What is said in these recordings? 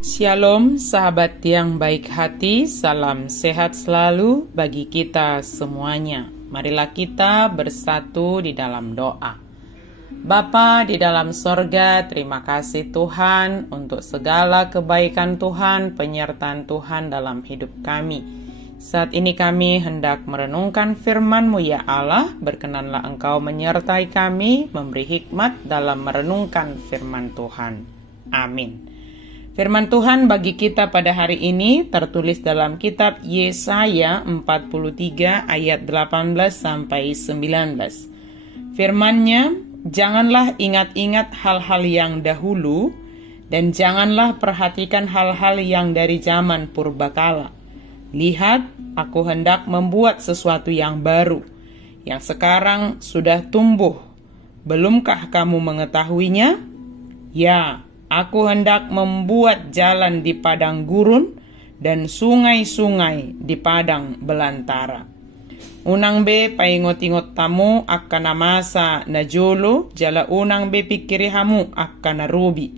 Shalom sahabat yang baik hati, salam sehat selalu bagi kita semuanya. Marilah kita bersatu di dalam doa. Bapa di dalam sorga, terima kasih Tuhan untuk segala kebaikan Tuhan, penyertaan Tuhan dalam hidup kami. Saat ini kami hendak merenungkan firman-Mu ya Allah, berkenanlah Engkau menyertai kami, memberi hikmat dalam merenungkan firman Tuhan. Amin. Firman Tuhan bagi kita pada hari ini tertulis dalam kitab Yesaya 43 ayat 18 sampai 19. Firman-Nya, janganlah ingat-ingat hal-hal yang dahulu dan janganlah perhatikan hal-hal yang dari zaman purbakala. Lihat, aku hendak membuat sesuatu yang baru, yang sekarang sudah tumbuh. Belumkah kamu mengetahuinya? Ya, aku hendak membuat jalan di padang gurun dan sungai-sungai di padang belantara. Unang be paingot-ingot tamu akan namasa na jolo, jala unang be pikiri hamu akan narubi.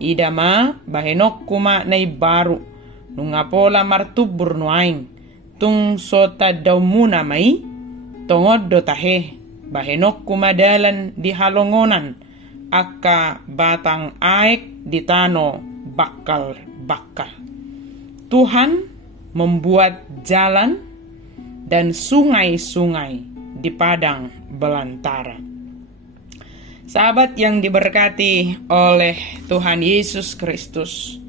Idama bahenok kuma na baru, nungapola martubur nuaing, tung sota daw muna mai, tongod do tahe, bahenok kumadalan di halongonan, akka batang aek di tano bakal-bakal. Tuhan membuat jalan dan sungai-sungai di padang belantara. Sahabat yang diberkati oleh Tuhan Yesus Kristus,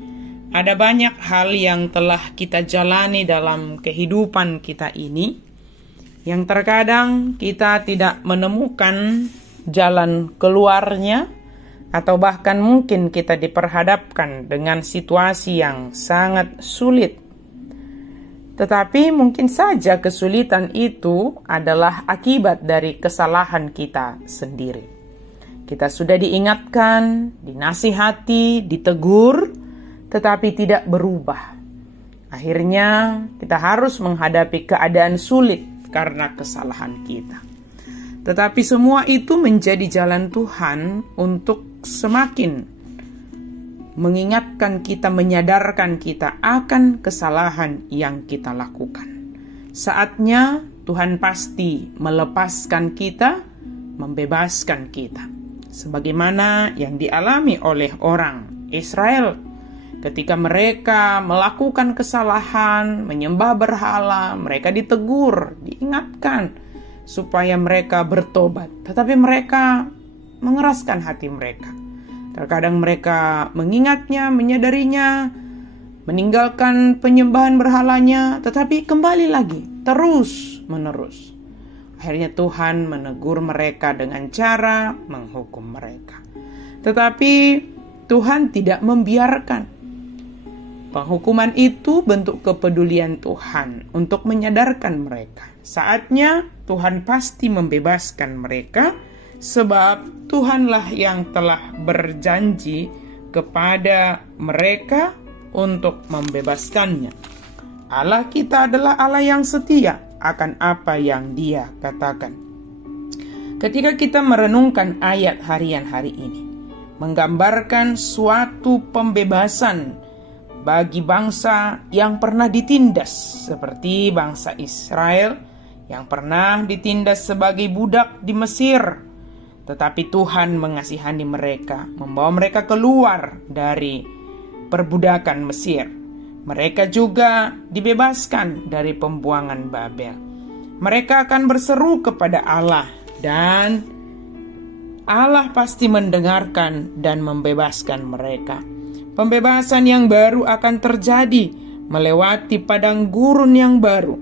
ada banyak hal yang telah kita jalani dalam kehidupan kita ini, yang terkadang kita tidak menemukan jalan keluarnya, atau bahkan mungkin kita diperhadapkan dengan situasi yang sangat sulit. Tetapi mungkin saja kesulitan itu adalah akibat dari kesalahan kita sendiri. Kita sudah diingatkan, dinasihati, ditegur, tetapi tidak berubah. Akhirnya kita harus menghadapi keadaan sulit karena kesalahan kita. Tetapi semua itu menjadi jalan Tuhan untuk semakin mengingatkan kita, menyadarkan kita akan kesalahan yang kita lakukan. Saatnya Tuhan pasti melepaskan kita, membebaskan kita. Sebagaimana yang dialami oleh orang Israel ketika mereka melakukan kesalahan, menyembah berhala, mereka ditegur, diingatkan supaya mereka bertobat, tetapi mereka mengeraskan hati mereka. Terkadang mereka mengingatnya, menyadarinya, meninggalkan penyembahan berhalanya, tetapi kembali lagi, terus menerus. Akhirnya Tuhan menegur mereka dengan cara menghukum mereka. Tetapi Tuhan tidak membiarkan. Penghukuman itu bentuk kepedulian Tuhan untuk menyadarkan mereka. Saatnya Tuhan pasti membebaskan mereka, sebab Tuhanlah yang telah berjanji kepada mereka untuk membebaskannya. Allah kita adalah Allah yang setia akan apa yang Dia katakan. Ketika kita merenungkan ayat harian hari ini, menggambarkan suatu pembebasan bagi bangsa yang pernah ditindas, seperti bangsa Israel yang pernah ditindas sebagai budak di Mesir. Tetapi Tuhan mengasihani mereka, membawa mereka keluar dari perbudakan Mesir. Mereka juga dibebaskan dari pembuangan Babel. Mereka akan berseru kepada Allah, dan Allah pasti mendengarkan dan membebaskan mereka. Pembebasan yang baru akan terjadi melewati padang gurun yang baru.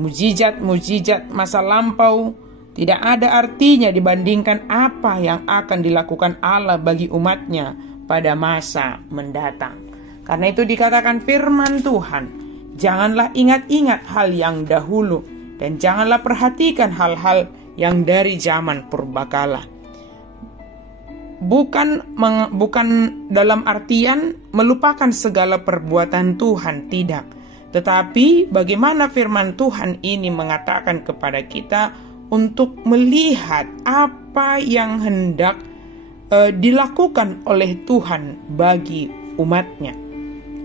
Mujizat-mujizat masa lampau tidak ada artinya dibandingkan apa yang akan dilakukan Allah bagi umatnya pada masa mendatang. Karena itu dikatakan firman Tuhan, janganlah ingat-ingat hal yang dahulu dan janganlah perhatikan hal-hal yang dari zaman purbakala. Bukan dalam artian melupakan segala perbuatan Tuhan, tidak. Tetapi bagaimana firman Tuhan ini mengatakan kepada kita untuk melihat apa yang hendak dilakukan oleh Tuhan bagi umatnya.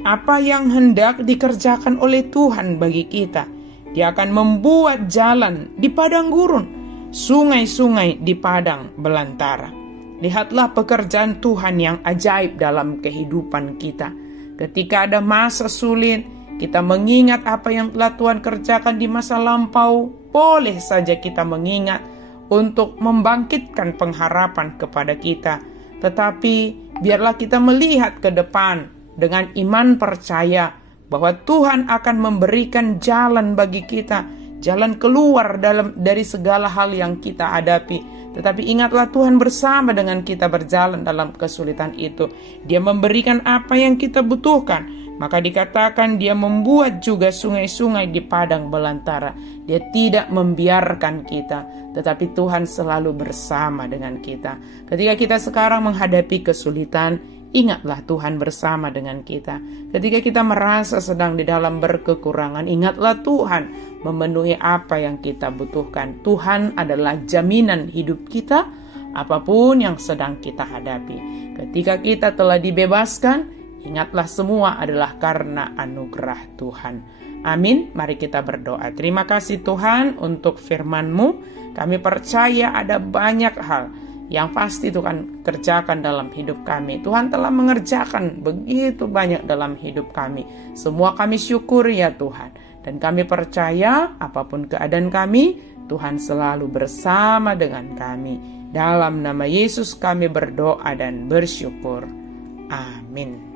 apa yang hendak dikerjakan oleh Tuhan bagi kita. Dia akan membuat jalan di padang gurun, sungai-sungai di padang belantara. Lihatlah pekerjaan Tuhan yang ajaib dalam kehidupan kita. Ketika ada masa sulit, kita mengingat apa yang telah Tuhan kerjakan di masa lampau. Boleh saja kita mengingat untuk membangkitkan pengharapan kepada kita. Tetapi biarlah kita melihat ke depan dengan iman percaya bahwa Tuhan akan memberikan jalan bagi kita, jalan keluar dari segala hal yang kita hadapi. Tetapi ingatlah, Tuhan bersama dengan kita berjalan dalam kesulitan itu. Dia memberikan apa yang kita butuhkan. Maka dikatakan dia membuat juga sungai-sungai di padang belantara. Dia tidak membiarkan kita, tetapi Tuhan selalu bersama dengan kita. Ketika kita sekarang menghadapi kesulitan, ingatlah Tuhan bersama dengan kita. Ketika kita merasa sedang di dalam berkekurangan, ingatlah Tuhan memenuhi apa yang kita butuhkan. Tuhan adalah jaminan hidup kita, apapun yang sedang kita hadapi. Ketika kita telah dibebaskan, ingatlah semua adalah karena anugerah Tuhan. Amin. Mari kita berdoa. Terima kasih Tuhan untuk firman-Mu. Kami percaya ada banyak hal yang pasti Tuhan kerjakan dalam hidup kami. Tuhan telah mengerjakan begitu banyak dalam hidup kami. Semua kami syukuri ya Tuhan. Dan kami percaya apapun keadaan kami, Tuhan selalu bersama dengan kami. Dalam nama Yesus kami berdoa dan bersyukur. Amin.